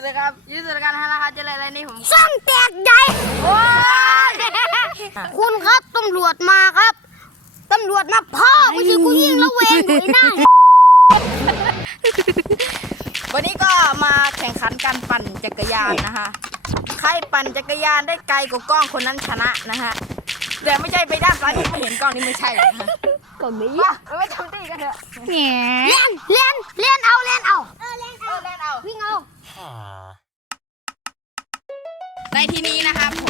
วัสดีครับยินดีสุดการฮาราคาเจริญอะไรนี่ผมช่างแตกใหญ่โอ้ยคุณครับตำรวจมาครับตำรวจมาพ่อไม่ใช่กูยิงแล้วเวงอยู่ไอ้หน้าวันนี้ก็มาแข่งขันการปั่นจักรยานนะคะใครปั่นจักรยานได้ไกลกว่ากล้องคนนั้นชนะนะฮะแต่ไม่ใช่ไปด้านซ้ายที่ไม่เห็นกล้องนี่ไม่ใช่นะฮะก็ไม่มาเราไปทำตีกันเถอะแง่เล่นเล่นเล่นเอาเล่นเอาเออเล่นเออเล่นเอาวิ่งเอา ในที่นี้นะคะผม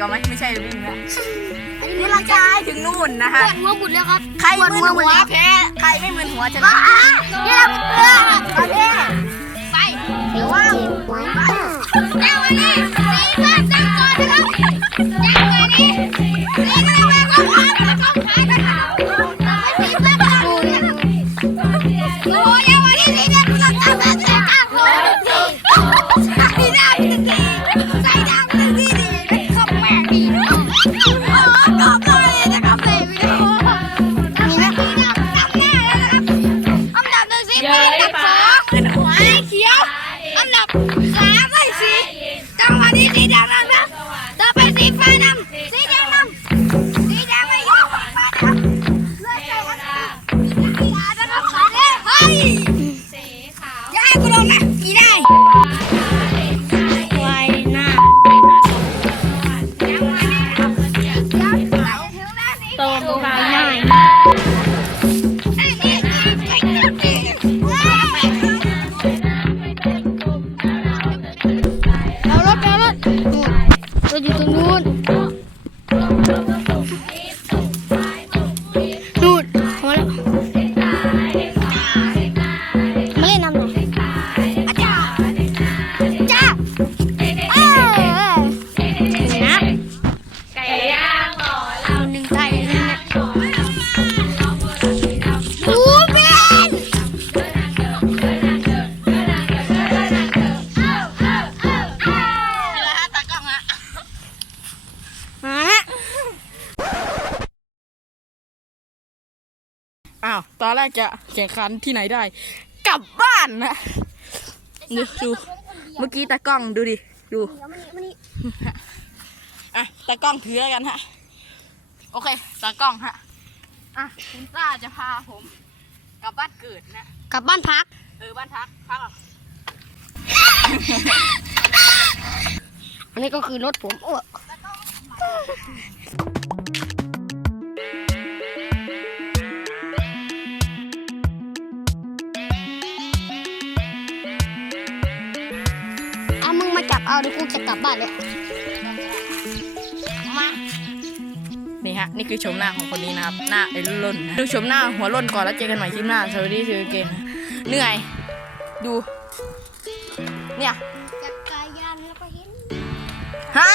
นี้ตีนะคลัรับงกาดีกว่าไหมไม่ใช่วิ่งแล้วอันตีนี้ลัลังงกากาให้ถึงนู่นนะปฮะวดหัวหมดแล้วครับใครปวดมึนหัวหมหัดวแล้วแพ้ใครไม่มึนหัวชก็นะอะนี่เราเออประเภทไปเดี๋ยวว่าจังหวะนี้สีฟ้าจังก่อนนะครับ ก อยู่ตรงนู้น อ้าวตอนแรกจะแข่งขันที่ไหนได้ กลับบ้านนะดูดูเมื่อกี้ตากล้องดูดิดูเดี๋ยวมานี่มานี่อะตากล้องถือแล้วกันฮะ โอเคตากล้องฮะอะคุณต้าจะพาผมกลับบ้านเกิดนะกลับบ้านพักเออบ้านพักพักอะอันนี้ก็คือรถผมโอ้เอ เอาเดี๋ยวกูจะกลับบ้านเลยมานี่ฮะ นี่คือชมหน้าของคนนี้นะครับ หน้าไอ้ล่นๆนะดูชมหน้าหัวล่นก่อนแล้วเจอกันใหม่คลิปหน้าสวัสดีคือเกมเหนื่อย ดู เนี่ยจักรยานแล้วก็เห็นฮะ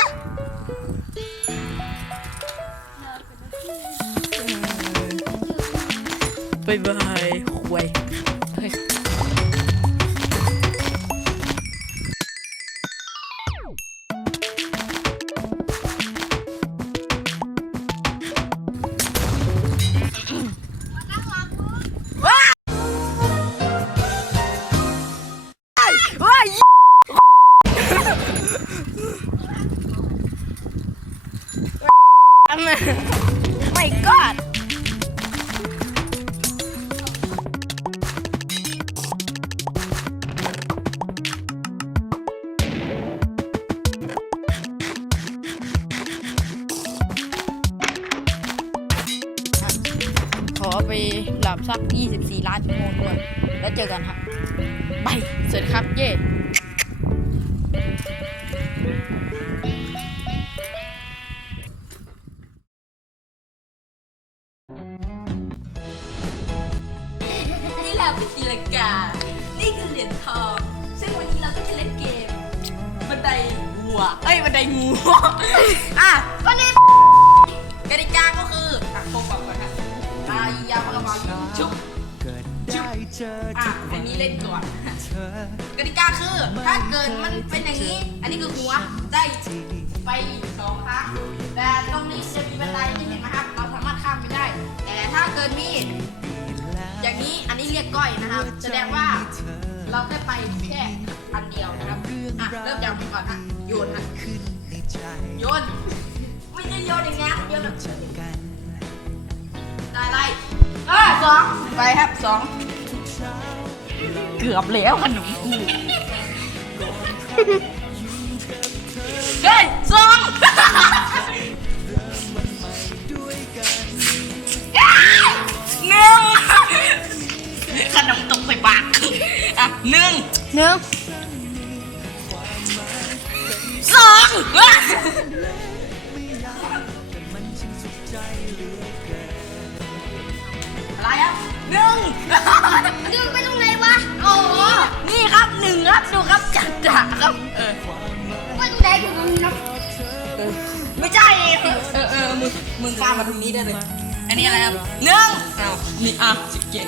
บายบายควย ไม่กอดขอไปหลับสัก 24 ล้านชั่วโมงด้วยแล้วเจอกันครับ บาย สวัสดีครับ เย่ ยญทอง ซึ่งวันนี้เราก็จะเล่นเกมบันไดวัว เอ้ยบันไดงู อะวันนี้กติกาก็คืออะโคก่อนก่อนนะตายยาวกระเป๋าชุบเกิดได้เจออะทุกอันนี้เล่นก่อนเธอกติกาคือ ถ้าเกิดมันเป็นอย่างนี้ อันนี้คือหัวได้ไปสองครั้งแต่ตรงนี้จะมีบันไดที่เห็นไหมครับ เราสามารถข้ามไปได้ แต่ถ้าเกิดมีอย่างนี้อันนี้เรียกก้อยนะครับ แสดงว่า เราได้ไปแค่อันเดียวนะครับ อะ เริ่มจากนี้ก่อนฮะโยนฮะขึ้นในใจโยนไม่ใช่โยนอย่างงี้โยนแบบจากกันได้ไรเออสองไปครับสองเกือบแล้วขนมกูเฮ้ยสอง ขนมตกใส่ปากอะหนึ่งหนึ่งสองอะไรอะหนึ่งดึงไปตรงไหนวะโอ้โหนี่ครับหนึ่งครับดูครับจัดจ้ะครับเออไปตรงไหนอยู่ตรงนั้นไม่ใช่เออเออเออมึงมึงข้ามมาตรงนี้ได้เลยอันนี้อะไรครับหนึ่งอ้าวนี่อะสิบเจ็ด